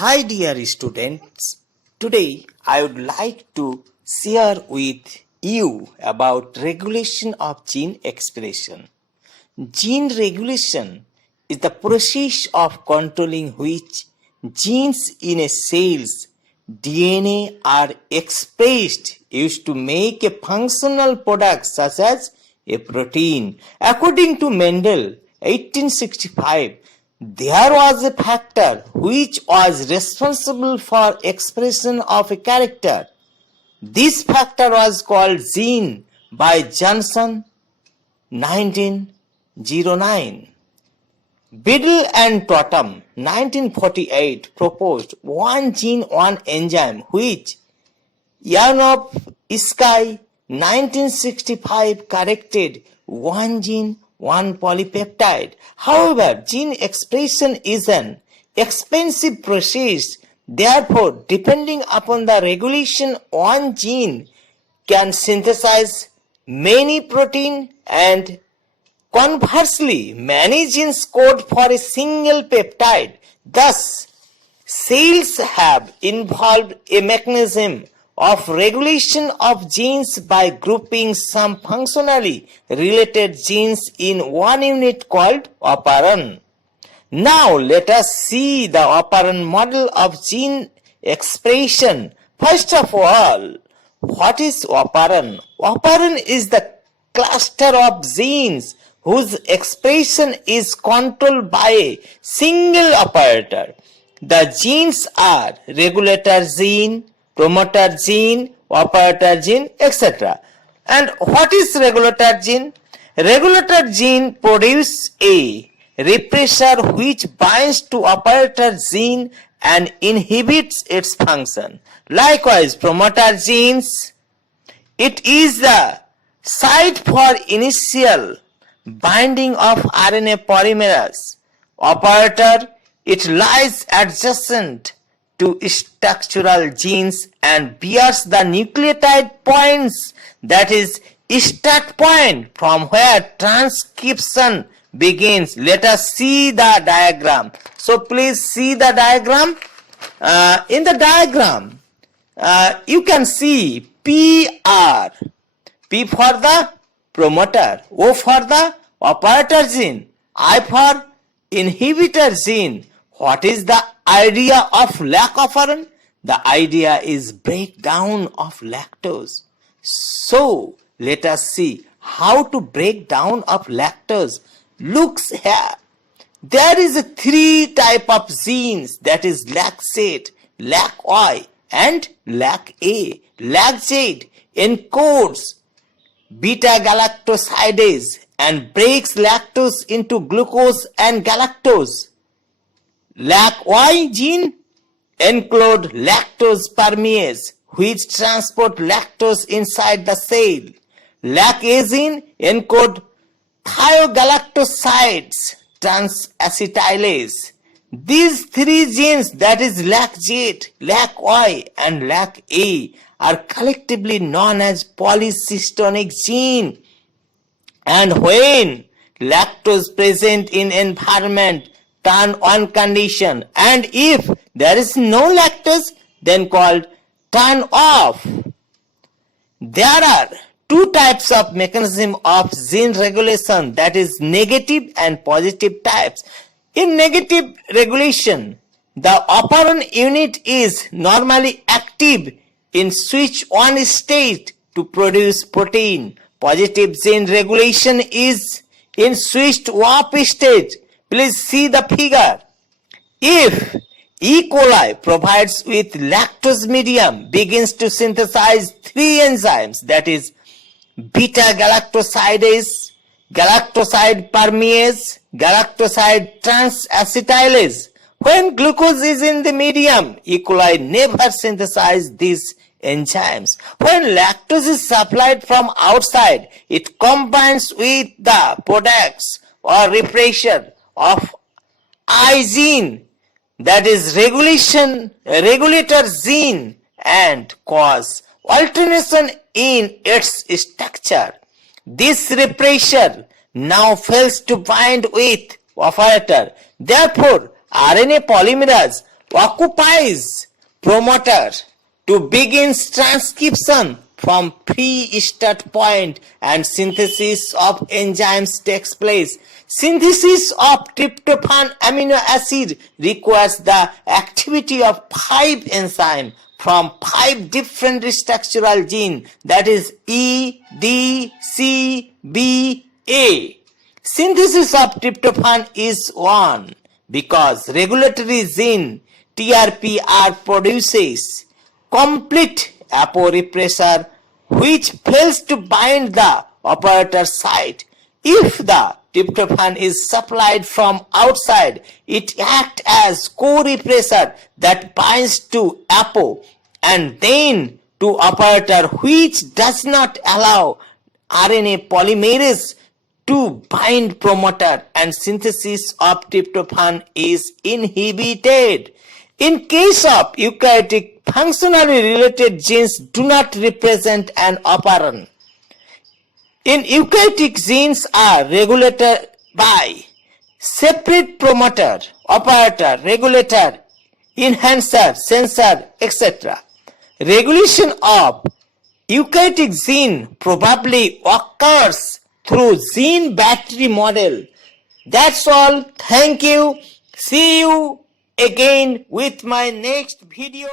Hi dear students, today I would like to share with you about regulation of gene expression. Gene regulation is the process of controlling which genes in a cell's DNA are expressed used to make a functional product such as a protein. According to Mendel, 1865, there was a factor which was responsible for expression of a character. This factor was called gene by Johnson, 1909. Biddle and Totham, 1948, proposed one gene, one enzyme, which Yanov-Isky, 1965, corrected one gene, one polypeptide. However, gene expression is an expensive process. Therefore, depending upon the regulation, one gene can synthesize many protein, and conversely, many genes code for a single peptide. Thus, cells have evolved a mechanism of regulation of genes by grouping some functionally related genes in one unit called operon. Now let us see the operon model of gene expression. First of all, what is operon? Operon is the cluster of genes whose expression is controlled by a single operator. The genes are regulator gene, promoter gene, operator gene, etc. And what is regulator gene? Regulator gene produces a repressor which binds to operator gene and inhibits its function. Likewise, promoter genes, it is the site for initial binding of RNA polymerase. Operator, it lies adjacent to structural genes and bears the nucleotide points, that is start point from where transcription begins. Let us see the diagram. So please see the diagram. In the diagram, you can see PR, P for the promoter, O for the operator gene, I for inhibitor gene. What is the idea of lac operon? The idea is breakdown of lactose. So let us see how to break down of lactose. Looks here. There is a three type of genes, that is LAC-Z, LAC-Y and LAC-A. LAC-Z encodes beta-galactosidase and breaks lactose into glucose and galactose. LAC-Y gene encode lactose permease which transport lactose inside the cell. LAC-A gene encode thiogalactosides transacetylase. These three genes, that is LAC-Z, LAC-Y and LAC-A, are collectively known as polycystonic gene. And when lactose present in environment, turn on condition, and if there is no lactose, then called turn off. There are two types of mechanism of gene regulation, that is negative and positive types. In negative regulation, the operon unit is normally active in switch on state to produce protein. Positive gene regulation is in switched off state. Please see the figure. If E. coli provides with lactose medium, begins to synthesize three enzymes, that is beta-galactosidase, galactoside permease, galactoside transacetylase. When glucose is in the medium, E. coli never synthesizes these enzymes. When lactose is supplied from outside, it combines with the products or repressor of I gene, that is regulator gene, and cause alternation in its structure. This repressor now fails to bind with operator. Therefore, RNA polymerase occupies promoter to begin transcription from pre-start point and synthesis of enzymes takes place. Synthesis of tryptophan amino acid requires the activity of 5 enzymes from 5 different structural genes, that is E, D, C, B, A. Synthesis of tryptophan is 1 because regulatory gene TRPR produces complete aporepressor which fails to bind the operator site. If the tryptophan is supplied from outside, it acts as co-repressor that binds to apo and then to operator, which does not allow RNA polymerase to bind promoter, and synthesis of tryptophan is inhibited. In case of eukaryotic, functionally related genes do not represent an operon. In eukaryotic, genes are regulated by separate promoter, operator, regulator, enhancer, sensor, etc. Regulation of eukaryotic gene probably occurs through gene battery model. That's all. Thank you. See you again with my next video.